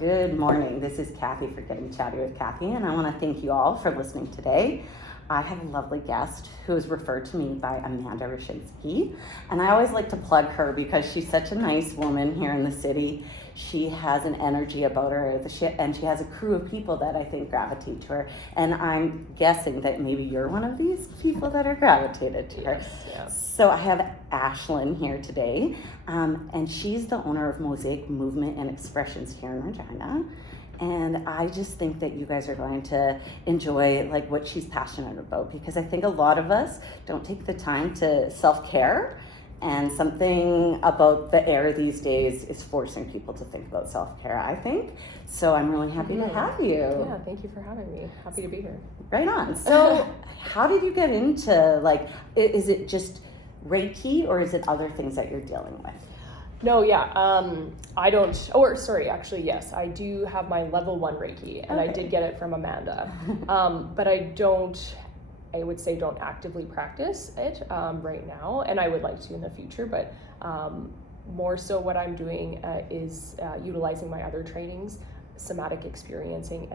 Good morning. This is Kathy for Getting Chatty with Kathy, and I want to thank you all for listening today. I have a lovely guest who is referred to me by Amanda Rashinsky, and I always like to plug her because she's such a nice woman here in the city. She has an energy about her, and she has a crew of people that I think gravitate to her. And I'm guessing that maybe you're one of these people that are gravitated to her. Yes. So I have Ashlyn here today, and she's the owner of Somatic Movement and Expressions here in Regina. And I just think that you guys are going to enjoy like what she's passionate about, because I think a lot of us don't take the time to self-care. And something about the air these days is forcing people to think about self-care, I think. So I'm really happy to have you. Yeah, thank you for having me. Happy to be here. Right on. So how did you get into, like, is it just Reiki or is it other things that you're dealing with? No, yeah, yes, I do have my level 1 Reiki, and I did get it from Amanda. But I would say don't actively practice it right now, and I would like to in the future, but more so what I'm doing is utilizing my other trainings, Somatic Experiencing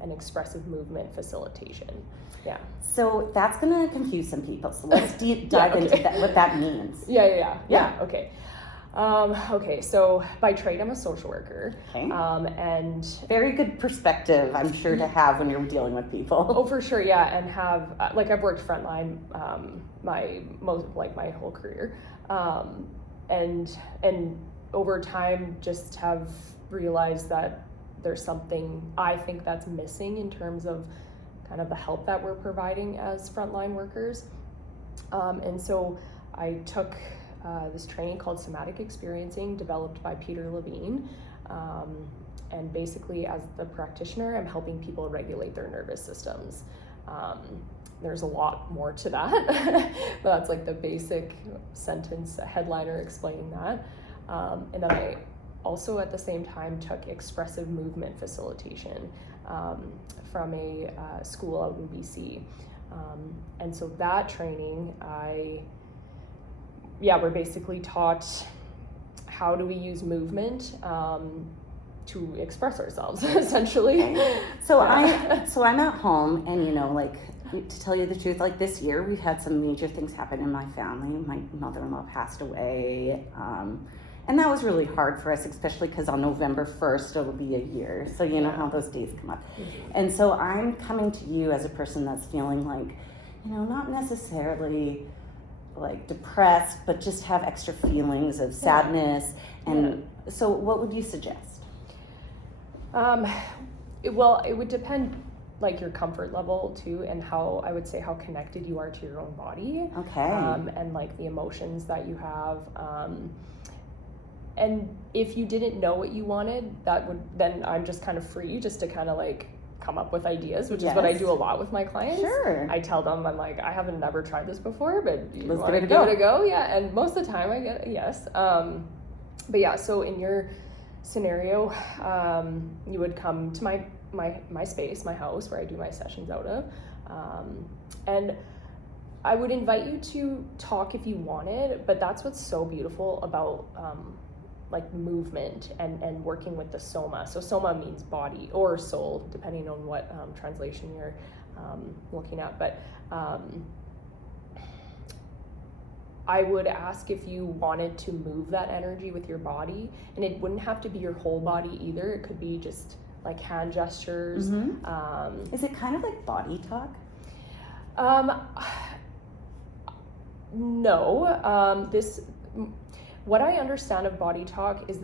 and Expressive Movement Facilitation. Yeah. So that's going to confuse some people, so let's dive into that, what that means. Yeah. Okay, so by trade, I'm a social worker. Okay. And very good perspective, I'm sure, to have when you're dealing with people. Oh, for sure, yeah, and have, I've worked frontline my whole career. And over time, just have realized that there's something I think that's missing in terms of kind of the help that we're providing as frontline workers. And so I took this training called Somatic Experiencing, developed by Peter Levine. And basically, as the practitioner, I'm helping people regulate their nervous systems. There's a lot more to that, but that's like the basic sentence, headliner explaining that. And then I also at the same time took Expressive Movement Facilitation from a school out in BC. And so that training, we're basically taught how do we use movement to express ourselves, essentially. Okay. So I'm at home, and to tell you the truth, like this year we've had some major things happen in my family. My mother-in-law passed away, and that was really hard for us, especially because on November 1st it'll be a year. So you know how those days come up. Mm-hmm. And so I'm coming to you as a person that's feeling like, not necessarily like depressed, but just have extra feelings of sadness. And so what would you suggest? It would depend like your comfort level too, and how connected you are to your own body. Okay. And like the emotions that you have. And if you didn't know what you wanted, then I'm just kind of free just to kind of like come up with ideas, which is what I do a lot with my clients. Sure. I tell them, I'm like, I haven't never tried this before, but you Let's want to give it a go? Yeah, and most of the time I get a yes. But yeah, so in your scenario, you would come to my space, my house, where I do my sessions out of, and I would invite you to talk if you wanted, but that's what's so beautiful about like movement and working with the soma. So soma means body or soul, depending on what translation you're looking at. But I would ask if you wanted to move that energy with your body, and it wouldn't have to be your whole body either. It could be just like hand gestures. Mm-hmm. Is it kind of like body talk? No. What I understand of body talk is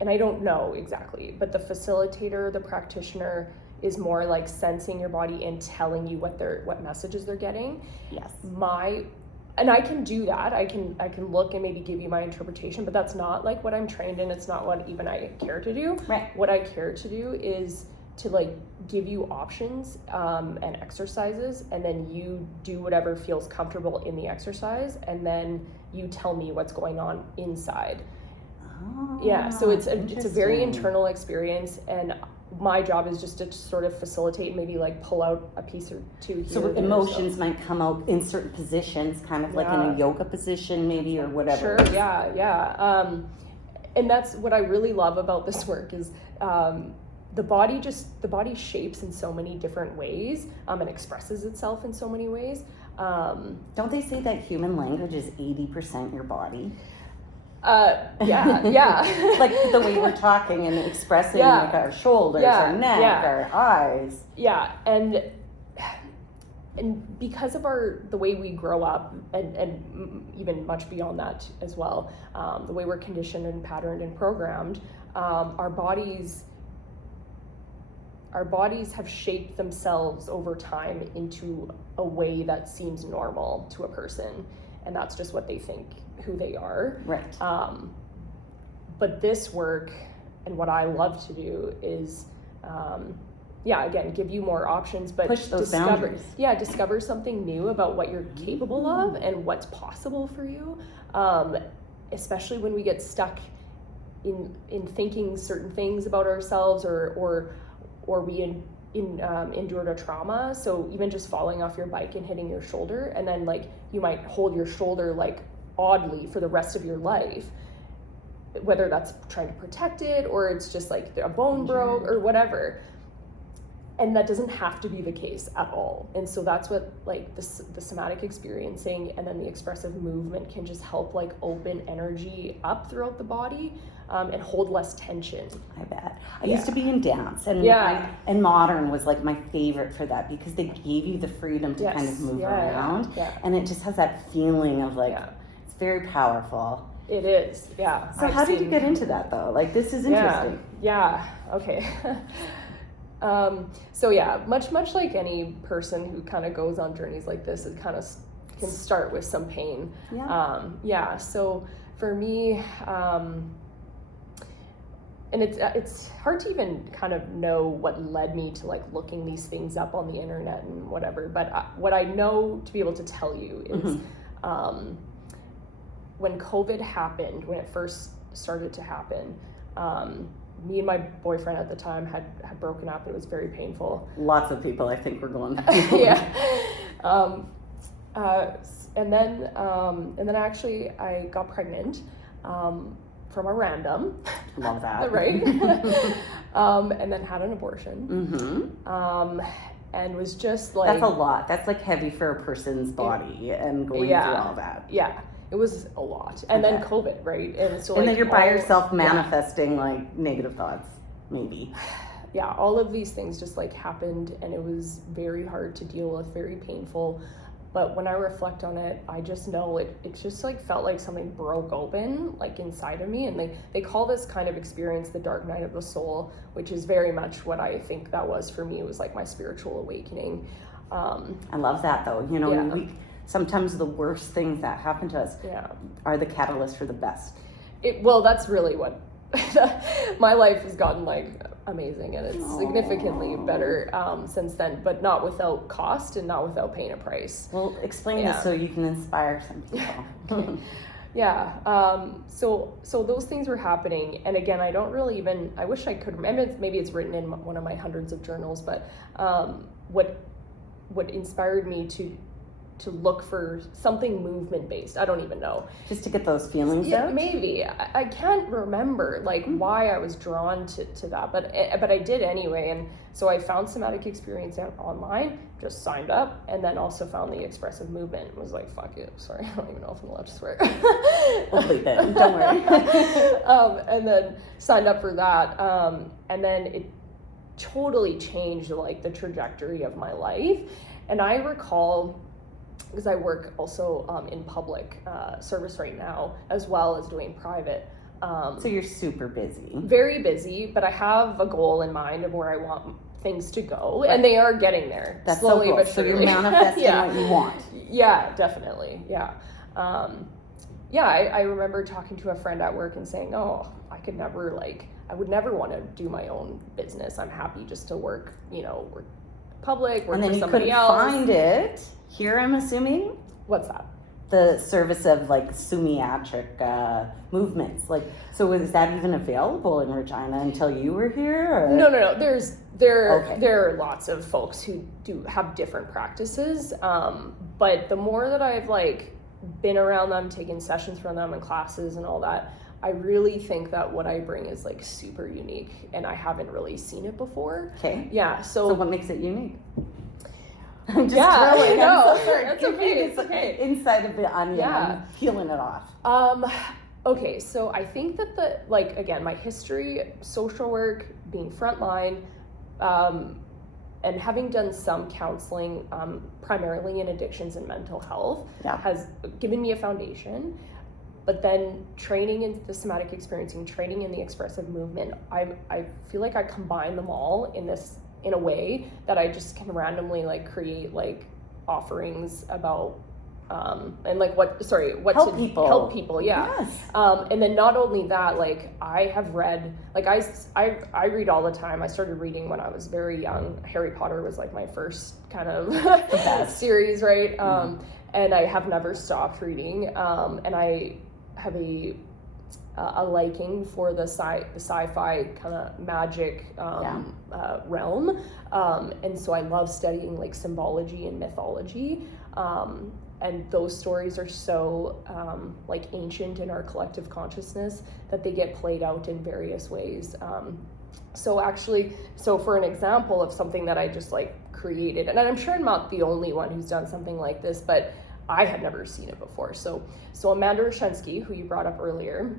and I don't know exactly, but the facilitator, the practitioner, is more like sensing your body and telling you what messages they're getting. Yes. And I can do that. I can look and maybe give you my interpretation, but that's not like what I'm trained in. It's not what even I care to do. Right. What I care to do is to like give you options and exercises, and then you do whatever feels comfortable in the exercise, and then you tell me what's going on inside. Oh, yeah, so it's a very internal experience, and my job is just to sort of facilitate, maybe like pull out a piece or two here. So emotions might come out in certain positions, kind of like in a yoga position maybe, or whatever. Sure, yeah. and that's what I really love about this work is the body shapes in so many different ways, and expresses itself in so many ways. Don't they say that human language is 80% your body? Yeah. Like the way we're talking and expressing like our shoulders, our neck, our eyes. Yeah, and because of the way we grow up, and even much beyond that as well, the way we're conditioned and patterned and programmed, our bodies have shaped themselves over time into a way that seems normal to a person, and that's just what they think who they are. Right. But this work and what I love to do is again, give you more options, but push those boundaries. Discover something new about what you're capable of and what's possible for you, especially when we get stuck in thinking certain things about ourselves, or we endured a trauma. So even just falling off your bike and hitting your shoulder, and then like you might hold your shoulder like oddly for the rest of your life, whether that's trying to protect it or it's just like a bone broke or whatever. And that doesn't have to be the case at all. And so that's what like the somatic experiencing and then the expressive movement can just help like open energy up throughout the body, and hold less tension. I bet. I used to be in dance, and and modern was like my favorite for that, because they gave you the freedom to kind of move around, and it just has that feeling of like it's very powerful. It is, yeah. So how did you get into that though? Like this is interesting. Okay. Much like any person who kind of goes on journeys like this, it kind of can start with some pain. So for me, and it's hard to even kind of know what led me to like looking these things up on the internet and whatever, but what I know to be able to tell you is when COVID happened, when it first started to happen, me and my boyfriend at the time had broken up. It was very painful. Lots of people, I think, were going. And then actually I got pregnant from a random. Love that. Right. And then had an abortion. And was just like, that's a lot. That's like heavy for a person's body and going through all that. Yeah. It was a lot. And then COVID, right? And so then you're by yourself manifesting like negative thoughts, maybe. Yeah, all of these things just like happened, and it was very hard to deal with, very painful. But when I reflect on it, I just know it just like felt like something broke open like inside of me. And they call this kind of experience the dark night of the soul, which is very much what I think that was for me. It was like my spiritual awakening. I love that though. You know, sometimes the worst things that happen to us are the catalyst for the best. Well, that's really what my life has gotten like amazing, and it's significantly better since then, but not without cost and not without paying a price. Well, explain this so you can inspire some people. So those things were happening, and again, I don't really even, I wish I could remember, maybe it's written in one of my hundreds of journals, but what inspired me to look for something movement based. I don't even know. Just to get those feelings out? Maybe. I can't remember like why I was drawn to that, but I did anyway. And so I found Somatic Experiencing online, just signed up, and then also found the Expressive Movement. Was like, fuck it. Sorry, I don't even know if I'm allowed to swear. We'll leave it. Don't worry. And then signed up for that. And then it totally changed like the trajectory of my life. And I recall, because I work also in public service right now, as well as doing private. So you're super busy. Very busy, but I have a goal in mind of where I want things to go, and they are getting there. That's slowly so cool. but surely. So you're manifesting what you want. Yeah, definitely. Yeah. I remember talking to a friend at work and saying, I would never want to do my own business. I'm happy just to work public, work and then for you somebody couldn't else. Find it here, I'm assuming. What's that? The service of like sumiatric movements. Like, so is that even available in Regina until you were here? Or? No. There are lots of folks who do have different practices. But the more that I've like been around them, taken sessions from them and classes and all that, I really think that what I bring is like super unique, and I haven't really seen it before. Okay. Yeah. So what makes it unique? I'm just Yeah, grilling. no, I'm so sorry. that's Give okay, me it's this okay. inside of the onion. Yeah. I'm peeling it off. Okay, so I think that again, my history, social work, being frontline, and having done some counseling, primarily in addictions and mental health, has given me a foundation. But then training in the somatic experiencing, training in the expressive movement, I feel like I combine them all in a way that I just can randomly like create like offerings about and like help people, yeah. Yes. And then not only that, like I have read, like I read all the time. I started reading when I was very young. Harry Potter was like my first kind of series, right? And I have never stopped reading. And I have a liking for the sci-fi kind of magic realm. And so I love studying like symbology and mythology. And those stories are so like ancient in our collective consciousness that they get played out in various ways. So for an example of something that I just like created, and I'm sure I'm not the only one who's done something like this, but I had never seen it before. So Amanda Rashensky, who you brought up earlier,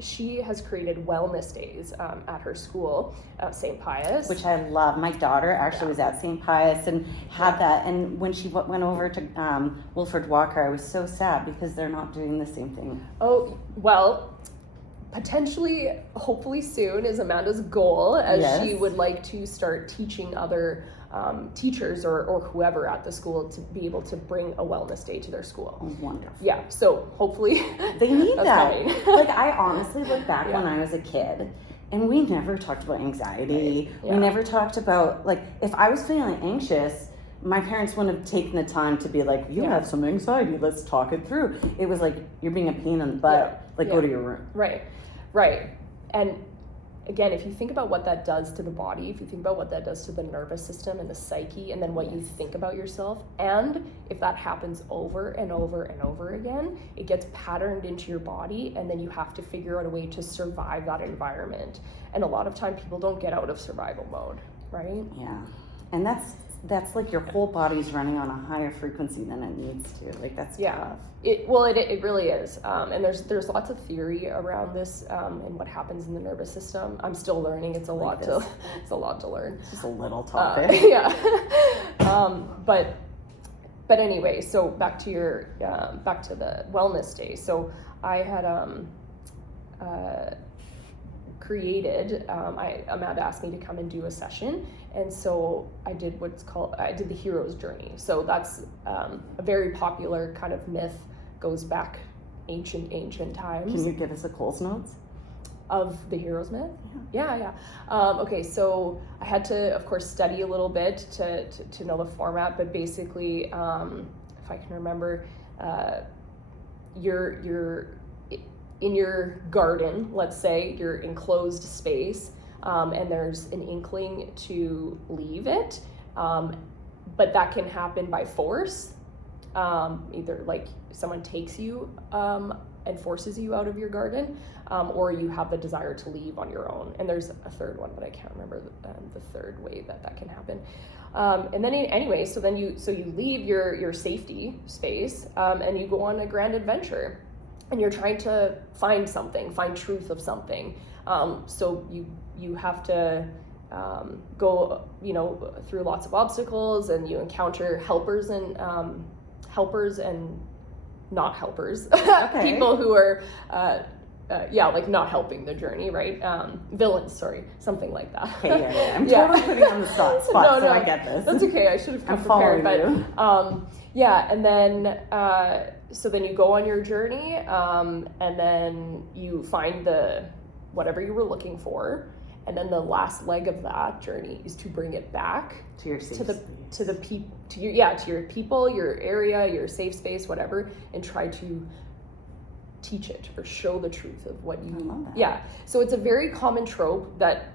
she has created wellness days at her school, St. Pius. Which I love. My daughter actually was at St. Pius and had that. And when she went over to Wilfred Walker, I was so sad because they're not doing the same thing. Oh, well, potentially, hopefully soon is Amanda's goal, as she would like to start teaching other teachers or whoever at the school to be able to bring a wellness day to their school. Oh, wonderful. Yeah, so hopefully they need that. Coming. Like I honestly look back when I was a kid and we never talked about anxiety. Right. Yeah. We never talked about, like, if I was feeling anxious, my parents wouldn't have taken the time to be like, you have some anxiety, let's talk it through. It was like, you're being a pain in the butt, go to your room. Right. And again, if you think about what that does to the body, if you think about what that does to the nervous system and the psyche, and then what you think about yourself, and if that happens over and over and over again, it gets patterned into your body, and then you have to figure out a way to survive that environment. And a lot of time people don't get out of survival mode, right? Yeah. And that's like your whole body's running on a higher frequency than it needs to. Like that's tough. It really is. And there's lots of theory around this and what happens in the nervous system. I'm still learning. It's a lot to learn. It's just a little topic. But anyway, so back to the wellness day. So I had created, Amanda asked me to come and do a session, and so I did the hero's journey. So that's a very popular kind of myth, goes back ancient times. Can you give us a Coles Notes? Of the hero's myth? Yeah. Okay, so I had to, of course, study a little bit to know the format, but basically, if I can remember, you're in your garden, let's say, your enclosed space, and there's an inkling to leave it, but that can happen by force, either like someone takes you and forces you out of your garden, or you have the desire to leave on your own. And there's a third one, but I can't remember the third way that can happen. And then anyway, so you leave your safety space, and you go on a grand adventure. And you're trying to find truth of something. So you have to go, through lots of obstacles, and you encounter helpers and not helpers, people who are, like not helping the journey, right? Villains, something like that. Okay, yeah. I'm totally putting on the spot, so I get this. That's okay. I should have come prepared, but and then. So then you go on your journey, and then you find whatever you were looking for, and then the last leg of that journey is to bring it back to your safe space. to your people, your area, your safe space, whatever, and try to teach it or show the truth of what you. I love that. Yeah. So it's a very common trope that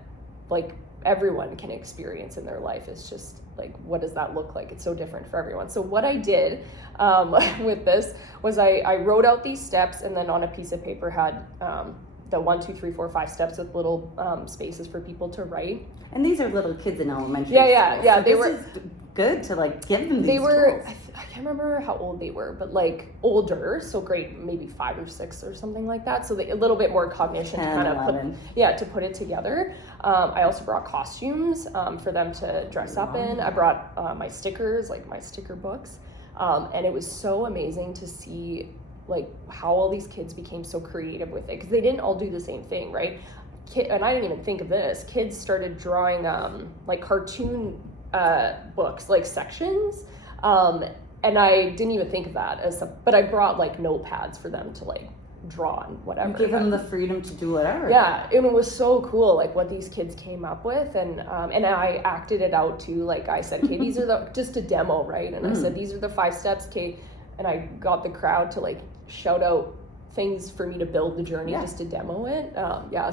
like everyone can experience in their life. It's just like, what does that look like? It's so different for everyone. So what I did with this was I wrote out these steps, and then on a piece of paper had the 1, 2, 3, 4, 5 steps with little spaces for people to write. And these are little kids in elementary Yeah. So this is good to like give them these They were, tools. I can't remember how old they were, but like older, so grade maybe 5 or 6 or something like that. So a little bit more cognition 10, to kind of 11. to put it together. I also brought costumes for them to dress up in. I brought my stickers, like my sticker books. And it was so amazing to see like how all these kids became so creative with it, because they didn't all do the same thing, right? And I didn't even think of this. Kids started drawing like cartoon books, like sections, and I didn't even think of that but I brought like notepads for them to like draw and whatever. You give them the freedom to do whatever. Yeah, and it was so cool, like what these kids came up with, and I acted it out too. Like I said, okay, these are just a demo, right? And I said, these are the 5 steps, okay, and I got the crowd to like shout out things for me to build the journey, just to demo it.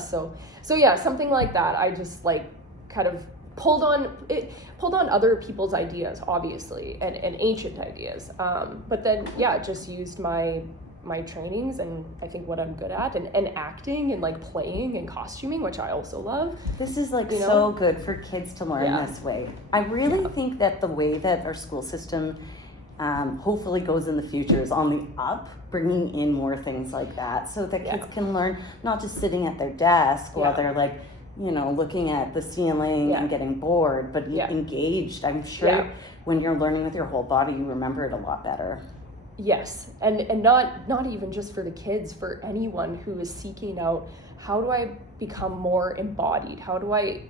So yeah, something like that. I just like kind of pulled on other people's ideas, obviously, and ancient ideas. But then just used my trainings and I think what I'm good at, and acting and like playing and costuming, which I also love. This is like so good for kids to learn this way. I really think that the way that our school system hopefully goes in the future is on the up, bringing in more things like that so that kids can learn, not just sitting at their desk while they're like, looking at the ceiling and getting bored, but engaged. I'm sure when you're learning with your whole body, you remember it a lot better. Yes, and not even just for the kids, for anyone who is seeking out, how do I become more embodied? How do I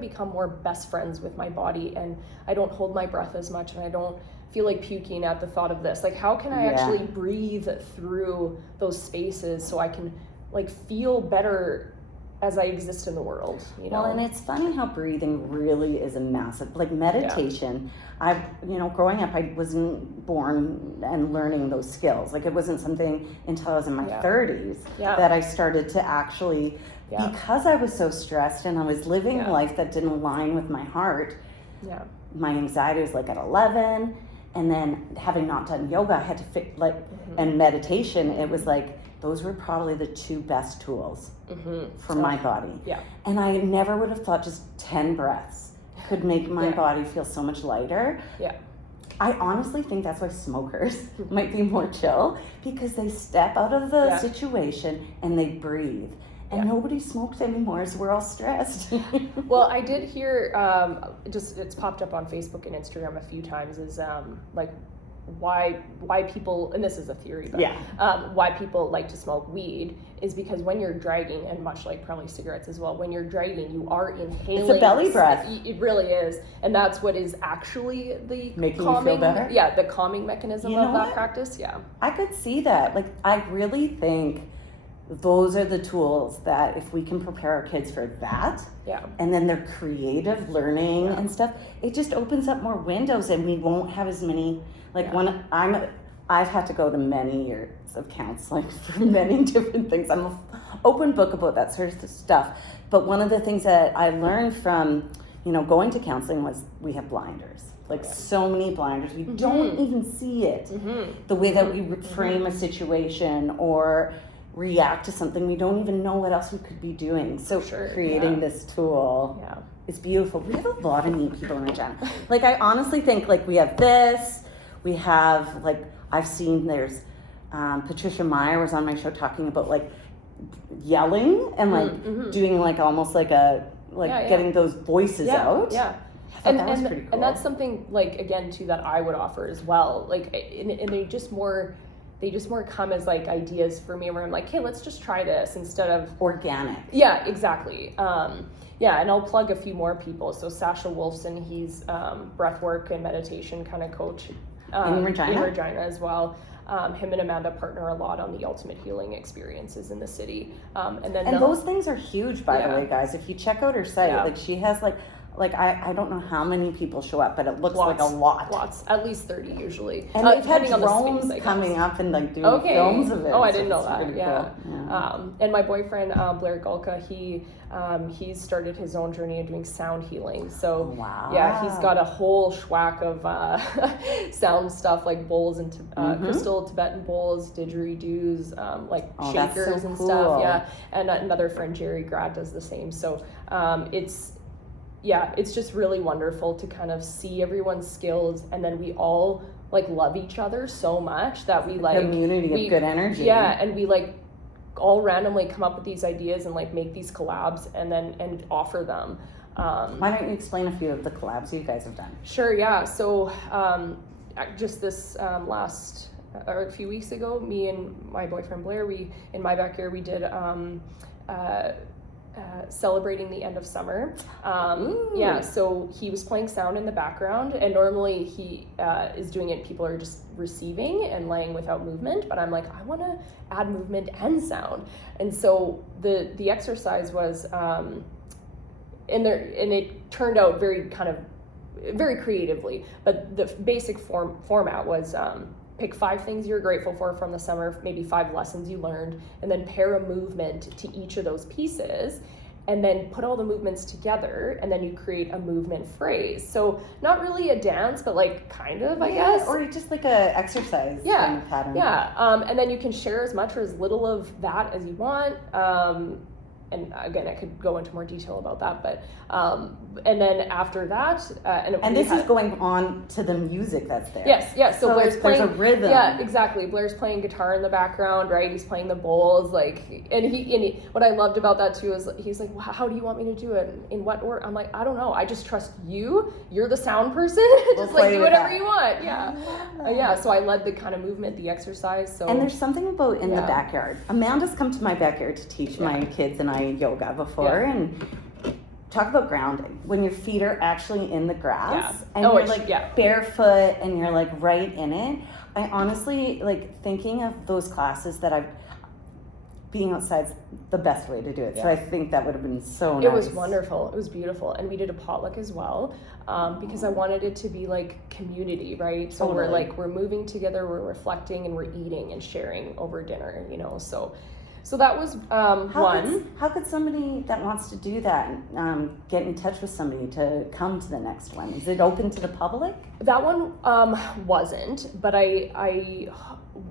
become more best friends with my body, and I don't hold my breath as much, and I don't feel like puking at the thought of this? Like, how can I actually breathe through those spaces so I can like feel better as I exist in the world, Well, and it's funny how breathing really is a massive, like meditation. Growing up, I wasn't born and learning those skills. Like, it wasn't something until I was in my 30s that I started to actually, because I was so stressed and I was living a life that didn't align with my heart. My anxiety was like at 11, and then having not done yoga, I had to and meditation, it was like, those were probably the 2 best tools for my body. And I never would have thought just 10 breaths could make my body feel so much lighter. I honestly think that's why smokers might be more chill, because they step out of the situation and they breathe. And nobody smokes anymore, so we're all stressed. Well, I did hear, it's popped up on Facebook and Instagram a few times, is like why people, and this is a theory, but why people like to smoke weed is because when you're dragging, and much like probably cigarettes as well, when you're dragging, you are inhaling. It's a belly breath. It really is, and that's what is actually the making calming, you feel better. Yeah, the calming mechanism of that practice. Yeah, I could see that. Like, I really think those are the tools that if we can prepare our kids for that, and then their creative learning and stuff, it just opens up more windows, and we won't have as many. Like, when I've had to go to many years of counseling for many different things. I'm an open book about that sort of stuff. But one of the things that I learned from, going to counseling was we have blinders. Like, so many blinders. We don't even see it. The way that we frame a situation or react to something, we don't even know what else we could be doing. So creating this tool is beautiful. We have a lot of neat people in Regina. Like, I honestly think, like, we have this. We have, like, I've seen there's Patricia Meyer was on my show talking about, like, yelling and, like, doing, like, almost like getting those voices out. And that was pretty cool. And that's something, like, again, too, that I would offer as well. Like, and they just more come as like ideas for me, where I'm like, hey, let's just try this instead of organic. Yeah, exactly. And I'll plug a few more people. So Sasha Wolfson, he's breathwork and meditation kind of coach in Regina as well. Him and Amanda partner a lot on the ultimate healing experiences in the city. And those things are huge, by the way, guys. If you check out her site, like, she has like like I don't know how many people show up, but it looks like a lot. Lots, at least 30 usually. And they've had depending on the drones space, I guess. coming up and like doing films of it. Oh, I so didn't know it's that. really Yeah. cool. And my boyfriend Blair Gulka, he's started his own journey of doing sound healing. So Wow. yeah, he's got a whole schwack of sound stuff like bowls and crystal Tibetan bowls, didgeridoos, like shakers that's so and cool. stuff. Yeah, and another friend Jerry Grad does the same. So it's just really wonderful to kind of see everyone's skills, and then we all like love each other so much that we like community of good energy. Yeah, and we like all randomly come up with these ideas and like make these collabs and offer them. Why don't you explain a few of the collabs you guys have done? Sure, yeah. So just this or a few weeks ago, me and my boyfriend Blair, in my backyard, we did celebrating the end of summer. Yeah, so he was playing sound in the background, and normally he is doing it, people are just receiving and laying without movement, but I'm like, I want to add movement and sound. And so the exercise was and it turned out very creatively, but the basic format was pick 5 things you're grateful for from the summer, maybe 5 lessons you learned, and then pair a movement to each of those pieces, and then put all the movements together, and then you create a movement phrase. So not really a dance, but like kind of, I guess. Or just like a exercise kind of pattern. Yeah, and then you can share as much or as little of that as you want. And again, I could go into more detail about that, but and then after that, and this is going on to the music that's there. Yes. So Blair's playing. There's a rhythm. Yeah, exactly. Blair's playing guitar in the background, right? He's playing the bowls, like, and he what I loved about that too is he's like, well, how do you want me to do it? In what order? I'm like, I don't know. I just trust you. You're the sound person. Just like do whatever you want. Yeah. Yeah. So I led the kind of movement, the exercise. So and there's something about in the backyard. Amanda's come to my backyard to teach my kids and I yoga before, and talk about grounding. When your feet are actually in the grass and you're like barefoot and you're like right in it. I honestly like thinking of those classes that being outside's the best way to do it. So I think that would have been so nice. It was wonderful. It was beautiful. And we did a potluck as well, because I wanted it to be like community, right? So we're moving together, we're reflecting, and we're eating and sharing over dinner, So that was one. How could somebody that wants to do that get in touch with somebody to come to the next one? Is it open to the public? That one wasn't, but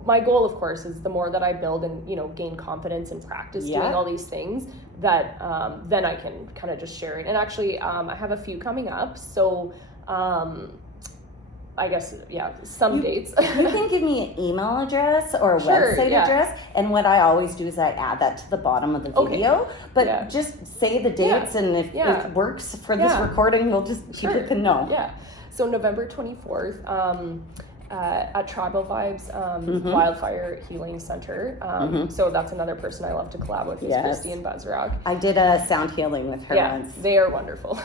my goal, of course, is the more that I build and gain confidence and practice doing all these things, that then I can kind of just share it. And actually, I have a few coming up, so. I guess, some dates. You can give me an email address or a website address, and what I always do is I add that to the bottom of the video, but just say the dates, and if it works for this recording, we'll just keep it to know. Yeah, so November 24th, at Tribal Vibes Wildfire Healing Center. So that's another person I love to collab with, is Christy and Buzzrock. I did a sound healing with her once. They are wonderful.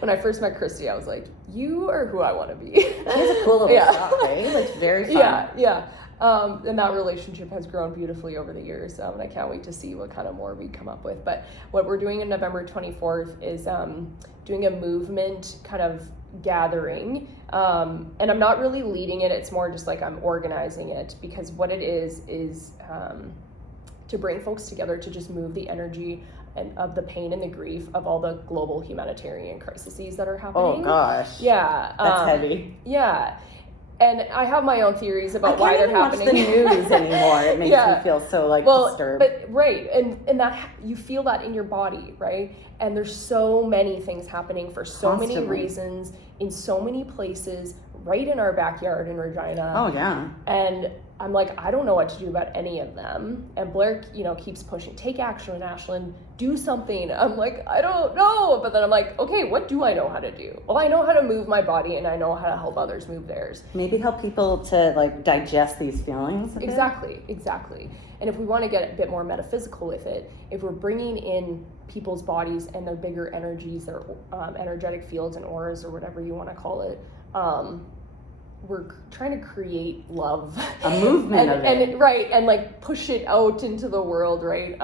When I first met Christy, I was like, you are who I want to be. That is a cool little shop, right? Like very fun. Yeah. And that relationship has grown beautifully over the years, and I can't wait to see what kind of more we come up with. But what we're doing on November 24th is doing a movement kind of gathering, and I'm not really leading it. It's more just like I'm organizing it, because what it is to bring folks together to just move the energy and of the pain and the grief of all the global humanitarian crises that are happening. Oh gosh. Yeah. That's heavy. Yeah. And I have my own theories about why they're happening. I can't even watch the news anymore. It makes me feel so disturbed. But right, and that you feel that in your body, right? And there's so many things happening for so many reasons in so many places, right in our backyard in Regina. Oh yeah. And I'm like, I don't know what to do about any of them. And Blair, keeps pushing, take action, Ashlyn, do something. I'm like, I don't know. But then I'm like, okay, what do I know how to do? Well, I know how to move my body, and I know how to help others move theirs. Maybe help people to digest these feelings. Exactly. And if we want to get a bit more metaphysical with it, if we're bringing in people's bodies and their bigger energies, their energetic fields and auras, or whatever you want to call it, we're trying to create love, a movement of it. And right, and like push it out into the world, right?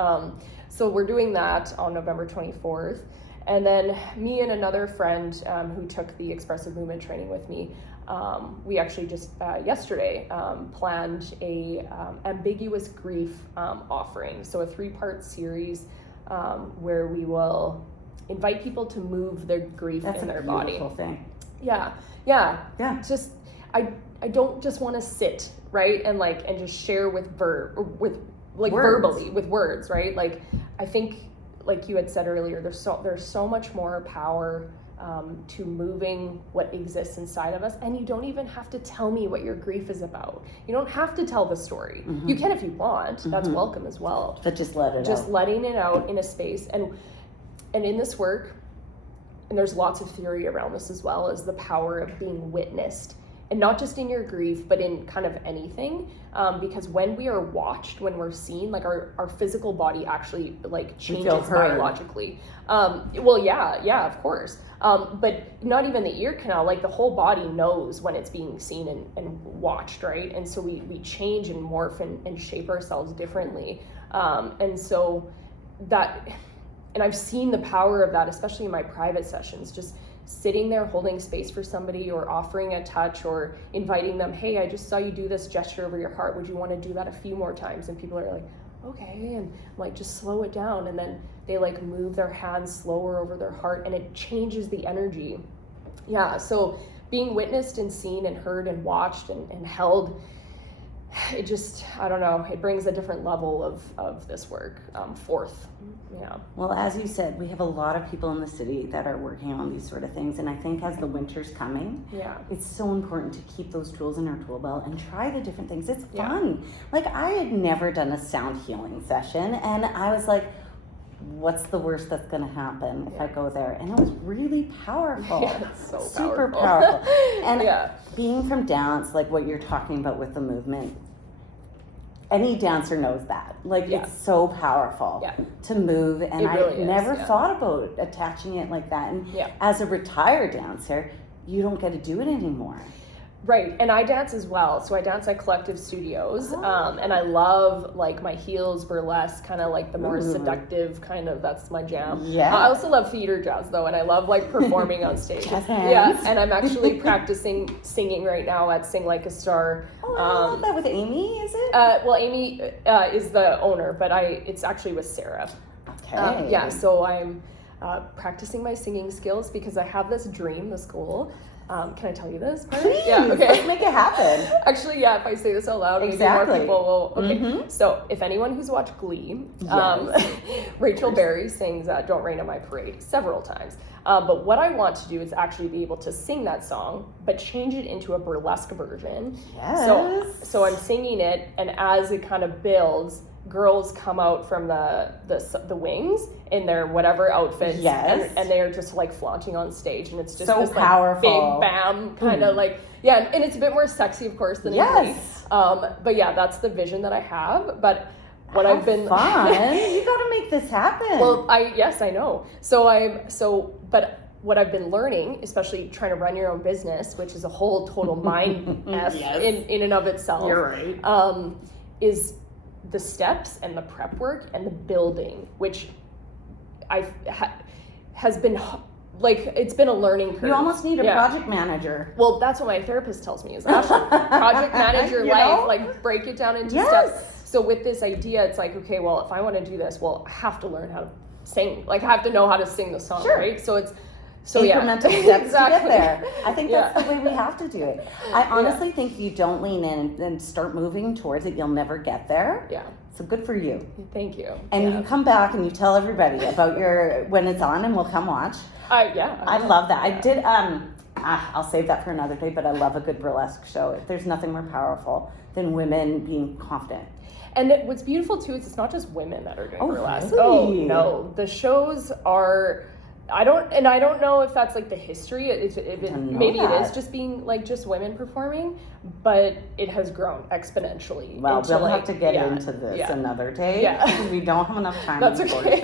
So we're doing that on November 24th. And then me and another friend who took the expressive movement training with me, we actually just yesterday planned a ambiguous grief offering. So a 3-part series where we will invite people to move their grief in their body. That's a beautiful thing. Yeah. Just I don't just want to sit, right, and just share with words. Verbally with words, right? Like I think, like you had said earlier, there's so much more power to moving what exists inside of us, and you don't even have to tell me what your grief is about. You don't have to tell the story. Mm-hmm. You can if you want. That's welcome as well. But just let it out. Just letting it out in a space, and in this work, and there's lots of theory around this as well, is the power of being witnessed. And not just in your grief, but in kind of anything, because when we are watched, when we're seen, like our physical body actually like changes biologically. Yeah, of course. But not even the ear canal, like the whole body knows when it's being seen and watched, right? And so we change and morph and shape ourselves differently. And so that, and I've seen the power of that, especially in my private sessions, just sitting there holding space for somebody or offering a touch or inviting them, hey, I just saw you do this gesture over your heart. Would you want to do that a few more times? And people are like, okay. And I'm like, just slow it down. And then they like move their hands slower over their heart and it changes the energy. Yeah. So being witnessed and seen and heard and watched and held, it just, I don't know, it brings a different level of this work forth. Yeah. Well, as you said, we have a lot of people in the city that are working on these sort of things. And I think as the winter's coming, it's so important to keep those tools in our tool belt and try the different things. It's fun. Like I had never done a sound healing session and I was like, what's the worst that's going to happen if I go there? And it was really powerful. It's so super powerful. And being from dance, like what you're talking about with the movement, any dancer knows that. Like it's so powerful to move. And I never thought about attaching it like that. And as a retired dancer, you don't get to do it anymore. Right, and I dance as well. So I dance at Collective Studios, and I love like my heels, burlesque, kind of like the more seductive kind of. That's my jam. Yeah. I also love theater jazz though, and I love like performing on stage. Jazz hands. And I'm actually practicing singing right now at Sing Like a Star. Oh, I love that with Amy, is it? Well, Amy is the owner, but it's actually with Sarah. Okay. So I'm practicing my singing skills because I have this dream, this goal. Can I tell you this part? Please, okay. Let's make it happen. Actually, if I say this out loud, maybe more people will. Okay, so if anyone who's watched Glee, Rachel Berry sings Don't Rain on My Parade several times. But what I want to do is actually be able to sing that song, but change it into a burlesque version. Yes. So I'm singing it, and as it kind of builds, girls come out from the wings in their whatever outfits, and they are just like flaunting on stage, and it's just so this powerful, like big bam kind of like and it's a bit more sexy, of course, than Glee. But that's the vision that I have. But what I've been fun, you got to make this happen. Well, I know. But what I've been learning, especially trying to run your own business, which is a whole total mind f in and of itself. You're right. Is the steps and the prep work and the building, which has been like, it's been a learning curve. You almost need a project manager. Well, that's what my therapist tells me is Ashlyn, project manage your life, like break it down into steps. So with this idea, it's like, okay, well, if I want to do this, well, I have to learn how to sing. Like I have to know how to sing the song, right? So it's incremental steps to get there. I think that's the way we have to do it. I honestly think if you don't lean in and start moving towards it, you'll never get there. Yeah. So good for you. Thank you. And you come back and you tell everybody about when it's on, and we'll come watch. I love that. I did. I'll save that for another day. But I love a good burlesque show. There's nothing more powerful than women being confident. And what's beautiful too is it's not just women that are doing burlesque. Really? Oh no, the shows are. I don't know if that's like the history. Maybe it is just being like just women performing, but it has grown exponentially. Well, we'll have to get into this another day because we don't have enough time. That's okay.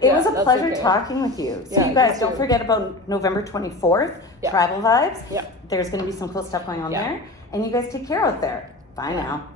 It was a pleasure talking with you. So you guys don't forget about November 24th, Tribal Vibes. Yeah. There's going to be some cool stuff going on there. And you guys take care out there. Bye now.